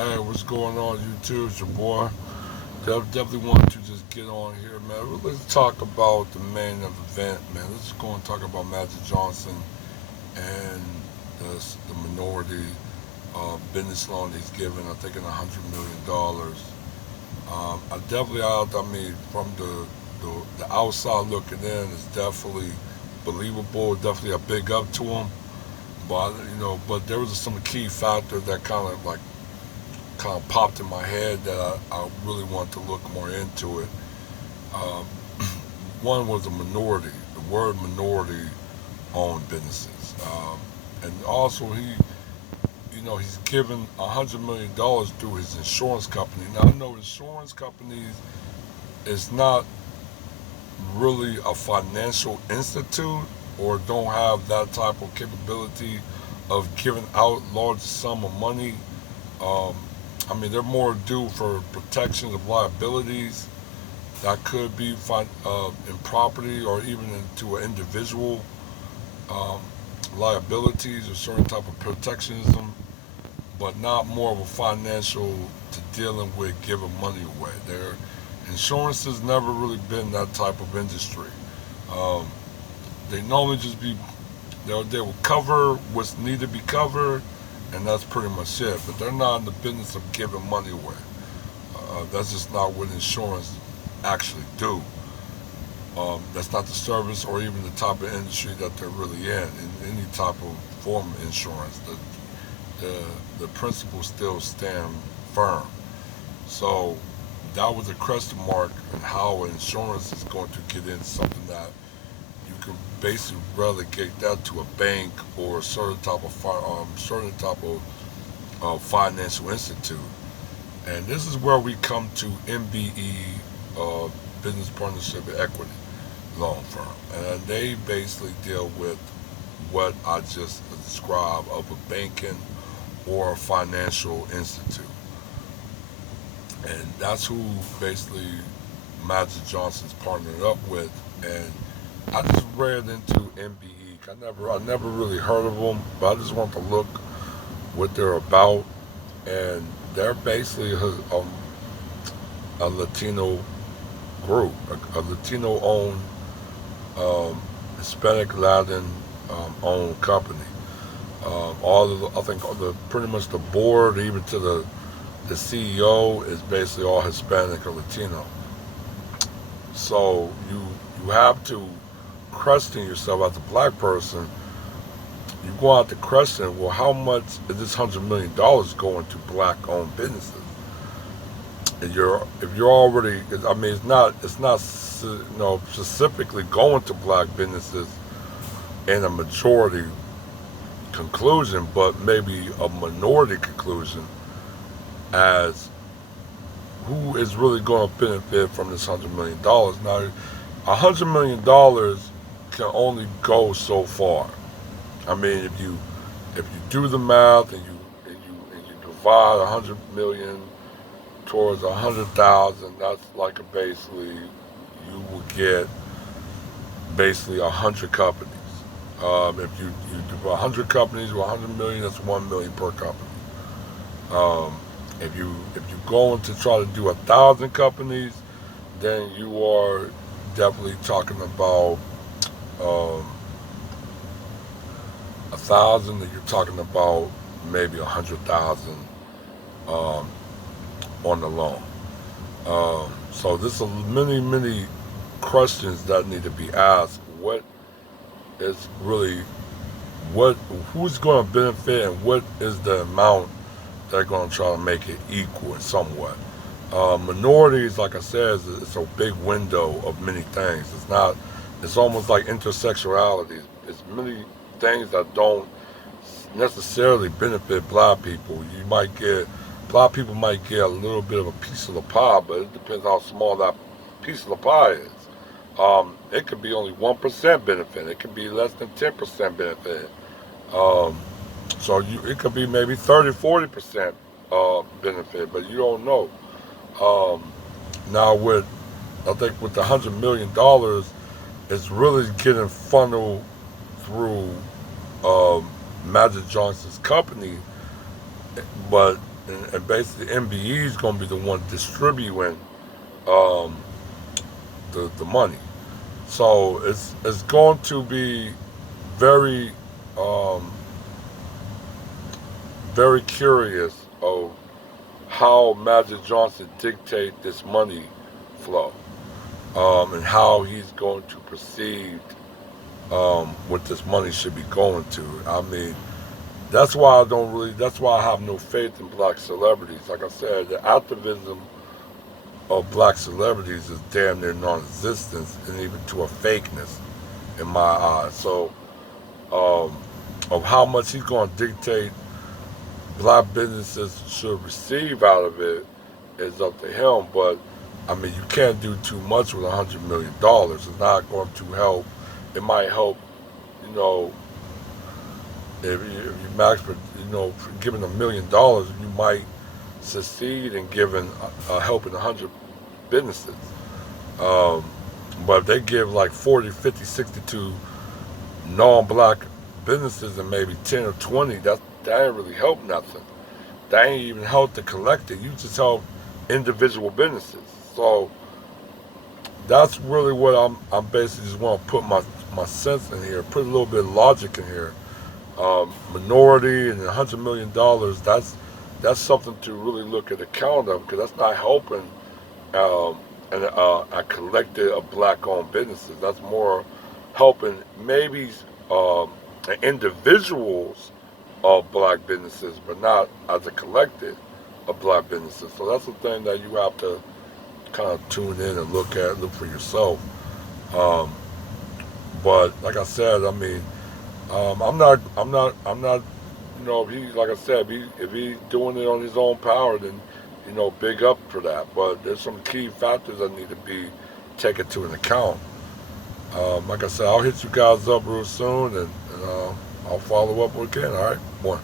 Hey, what's going on, YouTube? It's your boy. Definitely want to just get on here, man. Let's talk about the main event, man. Let's just go and talk about Magic Johnson and the minority business loan he's given. I think in $100 million. I definitely, I mean, from the outside looking in, it's definitely believable. Definitely a big up to him. But but there was some key factors that kind of popped in my head that I really want to look more into it. Um, One was a minority, the word minority owned businesses. And also he's given $100 million through his insurance company. Now I know insurance companies is not really a financial institute or don't have that type of capability of giving out large sum of money. Um, I mean, they're more due for protection of liabilities that could be in property or even into an individual um, liabilities or certain type of protectionism, but not more of a financial to dealing with giving money away. Their insurance has never really been that type of industry. Um, they normally just they will cover what's need to be covered, and that's pretty much it. But they're not in the business of giving money away. That's just not what insurance actually do. That's not the service or even the type of industry that they're really in any type of form of insurance. The, the principles still stand firm. So that was a question mark on how insurance is going to get into something that you can basically relegate that to a bank or a certain type of financial institute. And this is where we come to MBE, Business Partnership and Equity Loan Firm. And they basically deal with what I just described of a banking or a financial institute. And that's who basically Magic Johnson's partnered up with. And I just read into MBE. I never really heard of them, but I just want to look what they're about. And they're basically a Latino group, a Latino-owned, Hispanic Latin owned company. All of I think pretty much the board, even to the CEO, is basically all Hispanic or Latino. So you have to question yourself as a black person. You go out to question, well, how much is this $100 million going to black-owned businesses? And if you're already, I mean, it's not specifically going to black businesses in a majority conclusion, but maybe a minority conclusion as who is really going to benefit from this $100 million. Now, $100 million can only go so far. I mean, if you do the math and you divide 100 million towards 100,000, that's like basically you will get basically 100 companies. If you do 100 companies with 100 million, that's 1 million per company. Um, if you going to try to do 1,000 companies, then you are definitely talking about um, 1,000. That you're talking about maybe 100,000 um, on the loan. So there's many questions that need to be asked. What is really what? Who's going to benefit, and what is the amount they're going to try to make it equal somewhat? Minorities, like I said, it's a big window of many things. It's not. It's almost like intersectionality. It's many things that don't necessarily benefit black people. Black people might get a little bit of a piece of the pie, but it depends how small that piece of the pie is. It could be only 1% benefit. It could be less than 10% benefit. Um, it could be maybe 30, 40% benefit, but you don't know. Um, Now I think with the $100 million, it's really getting funneled through um, Magic Johnson's company, but and basically MBE is going to be the one distributing um, the money. So it's going to be very um, very curious of how Magic Johnson dictate this money flow, and how he's going to proceed, what this money should be going to. I mean, that's why I don't really. That's why I have no faith in black celebrities. Like I said, the activism of black celebrities is damn near non-existent, and even to a fakeness in my eyes. So, um, of how much he's going to dictate black businesses should receive out of it is up to him. But I mean, you can't do too much with $100 million. It's not going to help. It might help, you know, if you max for, for giving $1 million, you might succeed in giving helping 100 businesses. Um, but if they give like 40, 50, 60 to non-black businesses and maybe 10 or 20, that ain't really help nothing. That ain't even help the collective. You just help individual businesses. So that's really what I'm basically just want to put my sense in here, put a little bit of logic in here. Minority and $100 million, that's something to really look at account of, because that's not helping a collective of black-owned businesses. That's more helping maybe um, individuals of black businesses, but not as a collective of black businesses. So that's the thing that you have to kind of tune in and look for yourself. Um, but like I said, I mean, I'm not. If he, like I said, if he's doing it on his own power, then big up for that. But there's some key factors that need to be taken to an account. Like I said, I'll hit you guys up real soon, and I'll follow up again. All right, one.